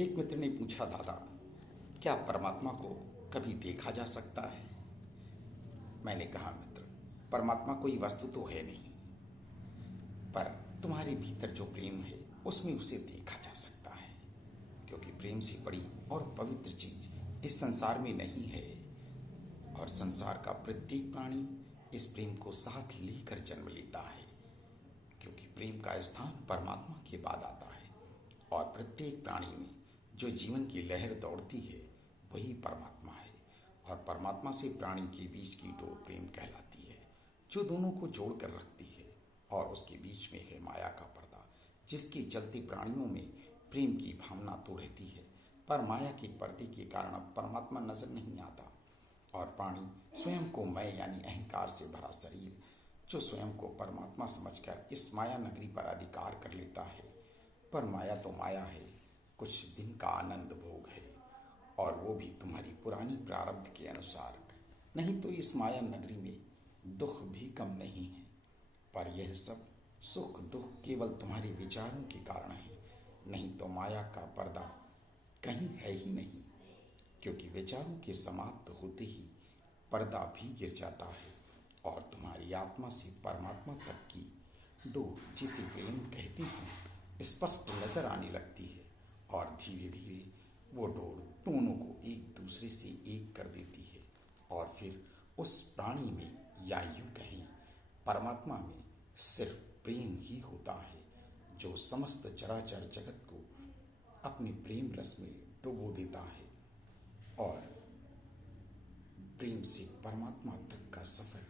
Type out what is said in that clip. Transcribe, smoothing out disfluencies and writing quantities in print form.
एक मित्र ने पूछा, दादा, क्या परमात्मा को कभी देखा जा सकता है? मैंने कहा, मित्र, परमात्मा कोई वस्तु तो है नहीं, पर तुम्हारे भीतर जो प्रेम है उसमें उसे देखा जा सकता है, क्योंकि प्रेम से बड़ी और पवित्र चीज इस संसार में नहीं है। और संसार का प्रत्येक प्राणी इस प्रेम को साथ लेकर जन्म लेता है, क्योंकि प्रेम का स्थान परमात्मा के बाद आता है। और प्रत्येक प्राणी में जो जीवन की लहर दौड़ती है वही परमात्मा है। और परमात्मा से प्राणी के बीच की डोर प्रेम कहलाती है, जो दोनों को जोड़ कर रखती है। और उसके बीच में है माया का पर्दा, जिसके चलते प्राणियों में प्रेम की भावना तो रहती है, पर माया के पर्दे के कारण अब परमात्मा नजर नहीं आता। और प्राणी स्वयं को मैं यानी अहंकार से भरा शरीर, जो स्वयं को परमात्मा समझकर इस माया नगरी पर अधिकार कर लेता है। पर माया तो माया है, कुछ दिन का आनंद भोग है, और वो भी तुम्हारी पुरानी प्रारब्ध के अनुसार। नहीं तो इस माया नगरी में दुख भी कम नहीं है, पर यह सब सुख दुख केवल तुम्हारे विचारों के कारण है। नहीं तो माया का पर्दा कहीं है ही नहीं, क्योंकि विचारों के समाप्त होते ही पर्दा भी गिर जाता है और तुम्हारी आत्मा से परमात्मा तक की डोर, जिसे प्रेम कहते हैं, स्पष्ट नजर आने लगती है। और धीरे धीरे वो डोर दोनों को एक दूसरे से एक कर देती है। और फिर उस प्राणी में, या यूं कहें परमात्मा में, सिर्फ प्रेम ही होता है, जो समस्त चराचर जगत को अपने प्रेम रस में डुबो देता है। और प्रेम से परमात्मा तक का सफर